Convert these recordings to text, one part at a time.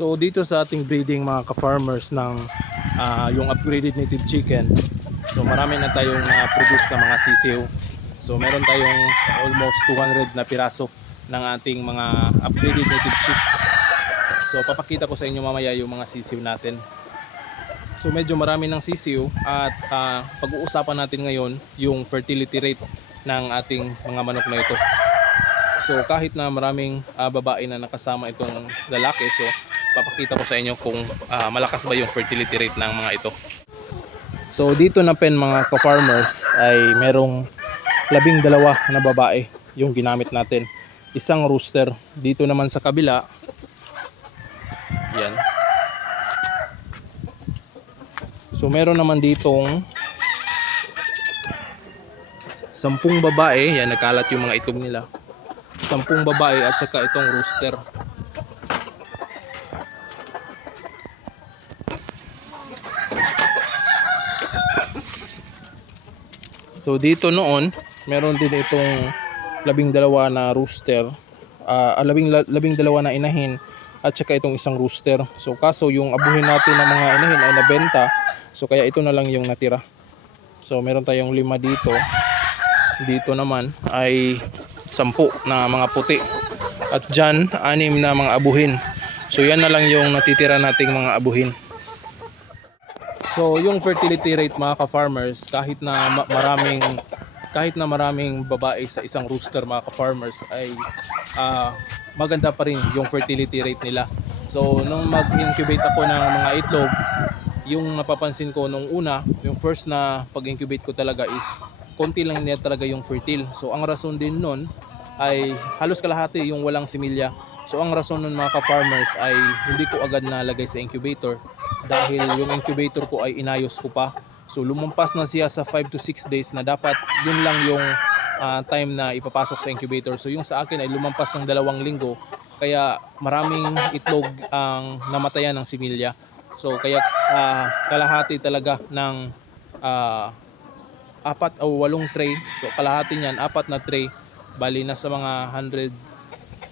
So dito sa ating breeding mga ka-farmers ng ah, yung upgraded native chicken. So marami na tayong na-produce na mga sisiw. So meron tayong almost 200 na piraso ng ating mga upgraded native chicks. So papakita ko sa inyo mamaya yung mga sisiw natin. So medyo marami ng sisiw at ah, pag-uusapan natin ngayon yung fertility rate ng ating mga manok na ito. So kahit na maraming ah, babae na nakasama itong lalaki, so papakita ko sa inyo kung ah, malakas ba yung fertility rate ng mga ito. So dito na pen mga ka-farmers ay merong labing dalawa na babae yung ginamit natin. Isang rooster. Dito naman sa kabila, yan. So meron naman ditong sampung babae, yan nagkalat yung mga itlog nila. Sampung babae at saka itong rooster. So dito noon, meron din itong labing dalawa na rooster, ah, labing, labing dalawa na inahin at saka itong isang rooster. So kaso yung abuhin natin ng mga inahin ay nabenta, so kaya ito na lang yung natira. So meron tayong lima dito. Dito naman ay sampu na mga puti. At dyan, anim na mga abuhin. So yan na lang yung natitira nating mga abuhin. So yung fertility rate mga ka-farmers kahit na ma- maraming kahit na maraming babae sa isang rooster mga ka-farmers ay ah, maganda pa rin yung fertility rate nila. So nung mag-incubate ako ng mga itlog, yung napapansin ko nung una, yung first na pag-incubate ko talaga is konti lang niya talaga yung fertile. So ang rason din nun ay halos kalahati yung walang similya. So ang rason nun mga ka-farmers ay hindi ko agad nalagay sa incubator dahil yung incubator ko ay inayos ko pa. So lumampas na siya sa 5 to 6 days na dapat yun lang yung ah, time na ipapasok sa incubator. So yung sa akin ay lumampas ng dalawang linggo kaya maraming itlog ang namatayan ng similya. So kaya ah, kalahati talaga ng ah, apat o walong tray. So kalahati niyan, apat na tray. Bali na sa mga 100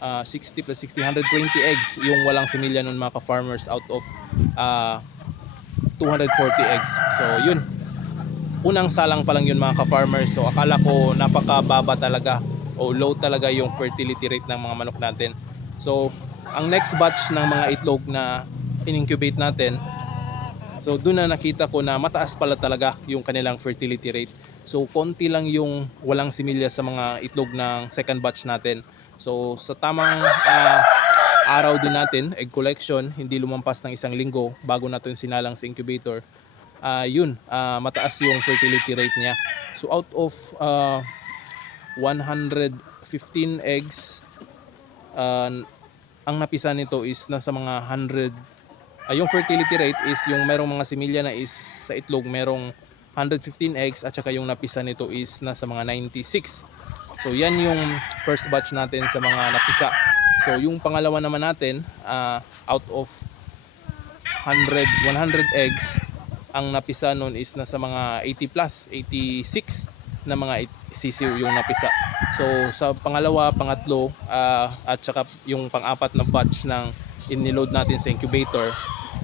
ah, 60 plus 60, 120 eggs yung walang similya nun mga ka-farmers out of ah, 240 eggs. So yun, unang salang pa lang yun mga ka-farmers. So akala ko napakababa talaga o low talaga yung fertility rate ng mga manok natin. So ang next batch ng mga itlog na in-incubate natin, so doon na nakita ko na mataas pala talaga yung kanilang fertility rate. So konti lang yung walang similya sa mga itlog ng second batch natin. So sa tamang ah, araw din natin, egg collection, hindi lumampas ng isang linggo bago natin sinalang sa incubator. ah yun, ah, mataas yung fertility rate niya. So out of ah, 115 eggs, ah, ang napisa nito is nasa mga 100 ah, yung fertility rate is yung merong mga similya na is sa itlog merong 115 eggs at saka yung napisa nito is nasa mga 96 so yan yung first batch natin sa mga napisa. So yung pangalawa naman natin ah, out of 100 100 eggs ang napisa nun is nasa mga 80 plus 86 na mga sisiw yung napisa. So sa pangalawa pangatlo ah, at saka yung pang-apat na batch ng iniload natin sa incubator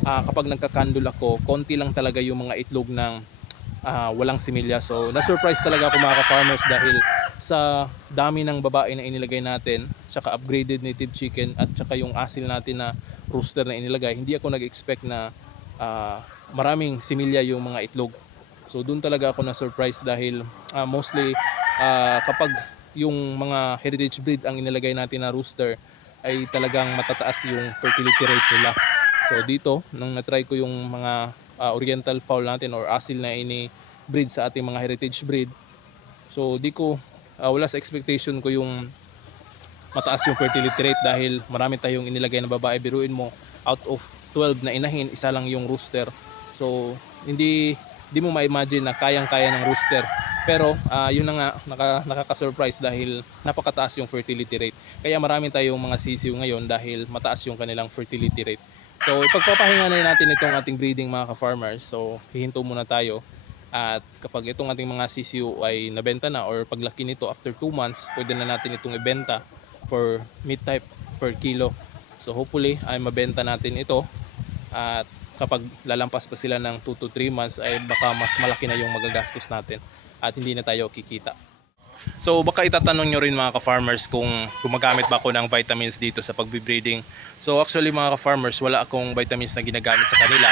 ah, kapag nagkakandol ako konti lang talaga yung mga itlog ng ah, walang similya. So na-surprise talaga ako mga ka-farmers dahil sa dami ng babae na inilagay natin tsaka upgraded native chicken at tsaka yung asil natin na rooster na inilagay hindi ako nag-expect na ah, maraming similya yung mga itlog. So doon talaga ako na-surprise dahil ah, mostly ah, kapag yung mga heritage breed ang inilagay natin na rooster ay talagang matataas yung fertility rate nila. So dito nung na-try ko yung mga ah, oriental fowl natin or asil na ini breed sa ating mga heritage breed so di ko ah, wala sa expectation ko yung mataas yung fertility rate dahil marami tayong inilagay na babae. Biruin mo out of 12 na inahin isa lang yung rooster. So hindi hindi mo ma-imagine na kayang-kaya ng rooster. Pero ah, yun na nga naka, nakaka-surprise dahil napakataas yung fertility rate. Kaya marami tayong mga sisiw ngayon dahil mataas yung kanilang fertility rate. So ipagpapahinga na natin itong ating breeding mga ka-farmers. So hihinto muna tayo at kapag itong ating mga sisiw ay nabenta na or paglaki nito after 2 months, pwede na natin itong ibenta for meat type per kilo. So hopefully ay mabenta natin ito at kapag lalampas pa sila ng 2 to 3 months ay baka mas malaki na yung magagastos natin at hindi na tayo kikita. So baka itatanong nyo rin mga ka-farmers kung gumagamit ba ako ng vitamins dito sa pagbe-breeding. So actually mga ka-farmers, wala akong vitamins na ginagamit sa kanila.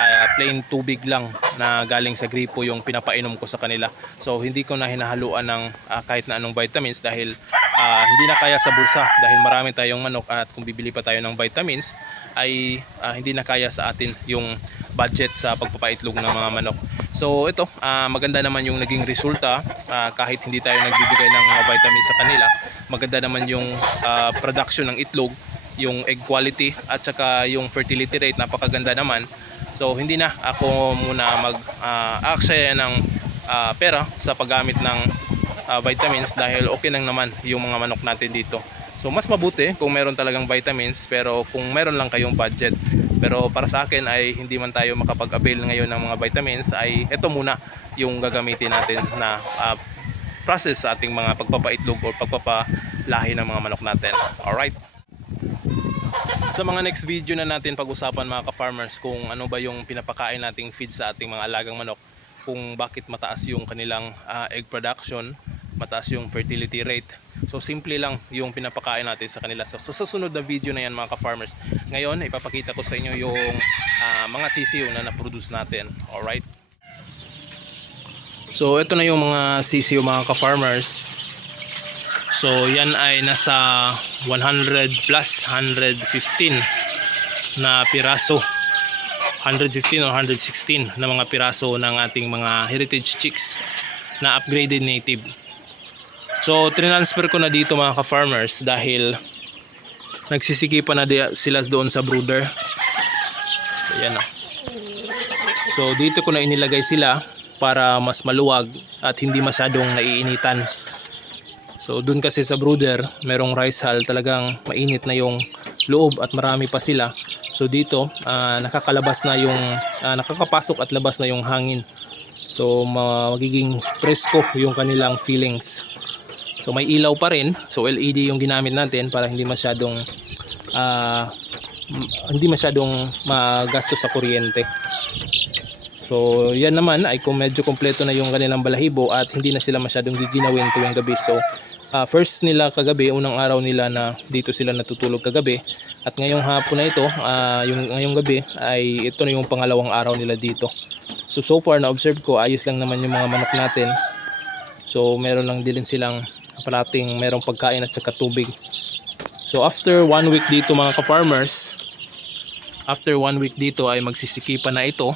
Ah, plain tubig lang na galing sa gripo yung pinapainom ko sa kanila. So hindi ko na hinahaluan ng ah, kahit na anong vitamins dahil ah, hindi na kaya sa bulsa dahil marami tayong manok at kung bibili pa tayo ng vitamins ay ah, hindi na kaya sa atin yung budget sa pagpapaitlog ng mga manok. So ito, ah, maganda naman yung naging resulta ah, kahit hindi tayo nagbibigay ng mga vitamins sa kanila. Maganda naman yung ah, production ng itlog, yung egg quality at saka yung fertility rate napakaganda naman. So hindi na ako muna mag uh, aksaya ng ah, pera sa paggamit ng ah, vitamins dahil okay lang naman yung mga manok natin dito. So mas mabuti kung meron talagang vitamins pero kung meron lang kayong budget. Pero para sa akin ay hindi man tayo makapag-avail ngayon ng mga vitamins ay ito muna yung gagamitin natin na ah, process sa ating mga pagpapaitlog o pagpapalahi ng mga manok natin. Alright? Sa mga next video na natin pag-usapan mga ka-farmers kung ano ba yung pinapakain nating feed sa ating mga alagang manok, kung bakit mataas yung kanilang ah, egg production, mataas yung fertility rate. So simple lang yung pinapakain natin sa kanila. So, so sa sunod na video na yan mga ka-farmers, ngayon ipapakita ko sa inyo yung ah, mga sisiyo na na-produce natin. Alright? So ito na yung mga sisiyo mga ka-farmers. So yan ay nasa 100 plus 115 na piraso. 115 or 116 na mga piraso ng ating mga heritage chicks na upgraded native. So transfer ko na dito mga ka-farmers dahil nagsisikipan na sila doon sa brooder. Ayan o. So dito ko na inilagay sila para mas maluwag at hindi masyadong naiinitan. So doon kasi sa brooder, merong rice hull talagang mainit na yung loob at marami pa sila. So dito, ah, nakakalabas na yung ah, nakakapasok at labas na yung hangin. So ma- magiging presko yung kanilang feelings. So may ilaw pa rin. So LED yung ginamit natin para hindi masyadong m- hindi masyadong magastos sa kuryente. So, yan naman ay kung medyo kompleto na yung kanilang balahibo at hindi na sila masyadong giginawin tuwing gabi. So, ah, first nila kagabi, unang araw nila na dito sila natutulog kagabi. At ngayong hapon na ito, ah, yung ngayong gabi ay ito na yung pangalawang araw nila dito. So, so far na-observe ko, ayos lang naman yung mga manok natin. So, meron lang din silang parating merong pagkain at saka tubig. So, after one week dito mga ka-farmers, after one week dito ay magsisikipan na ito.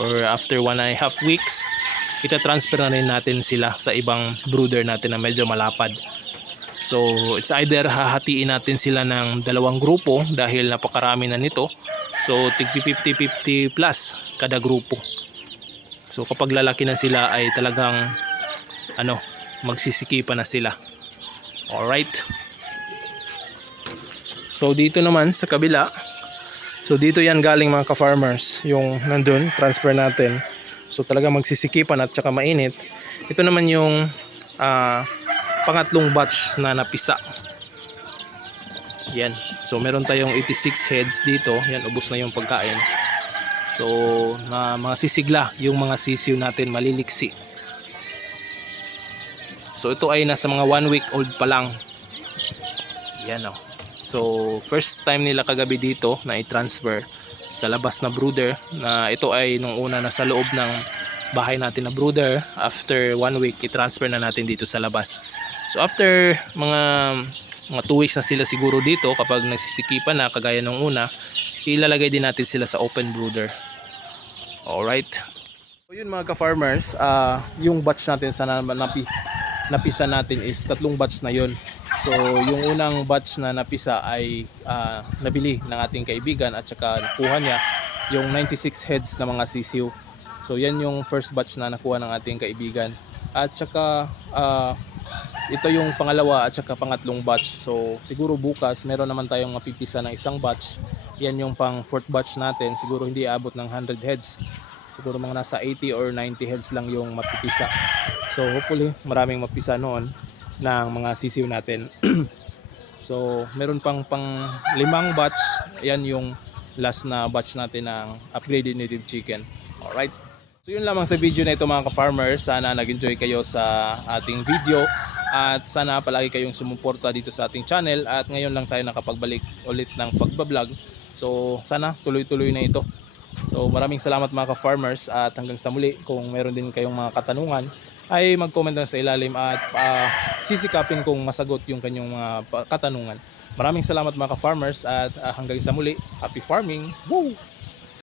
Or after one and a half weeks ita-transfer na rin natin sila sa ibang brooder natin na medyo malapad. So it's either hahatiin natin sila ng dalawang grupo dahil napakarami na nito. So tig 50-50 plus kada grupo. So kapag lalaki na sila ay talagang ano magsisikipan na sila alright so dito naman sa kabila So dito yan galing mga ka-farmers, yung nandun, transfer natin. So talaga magsisikipan at saka mainit. Ito naman yung ah, pangatlong batch na napisa. Yan. So meron tayong 86 heads dito. Yan, ubos na yung pagkain. So na mga sisigla, yung mga sisiw natin maliliksi. So ito ay nasa mga 1 week old pa lang. Yan oh. So, first time nila kagabi dito na i-transfer sa labas na brooder na ito ay nung una na sa loob ng bahay natin na brooder. After one week, i-transfer na natin dito sa labas. So, after mga mga 2 weeks na sila siguro dito kapag nagsisikipan na kagaya nung una, ilalagay din natin sila sa open brooder. Alright. So yun mga ka-farmers, ah, yung batch natin sa na, napi, napisa natin is tatlong batch na yun. So yung unang batch na napisa ay ah, nabili ng ating kaibigan at saka nakuha niya yung 96 heads na mga sisiw. So yan yung first batch na nakuha ng ating kaibigan. At saka ah, ito yung pangalawa at saka pangatlong batch. So siguro bukas meron naman tayong mapipisa ng isang batch. Yan yung pang fourth batch natin. Siguro hindi abot ng 100 heads. Siguro mga nasa 80 or 90 heads lang yung mapipisa. So hopefully maraming mapisa noon ng mga sisiw natin. so meron pang pang limang batch. Yan yung last na batch natin ng upgraded native chicken. Alright. So, yun lamang sa video na ito mga ka-farmers. Sana nag-enjoy kayo sa ating video. At sana palagi kayong sumuporta dito sa ating channel. At ngayon lang tayo nakapagbalik ulit ng pagbablog. So, sana tuloy-tuloy na ito. So, maraming salamat mga ka-farmers. At hanggang sa muli, kung meron din kayong mga katanungan, ay mag-comment lang sa ilalim at ah, sisikapin kong masagot yung kanyang mga katanungan. Maraming salamat mga ka-farmers at ah, hanggang sa muli, happy farming! Woo!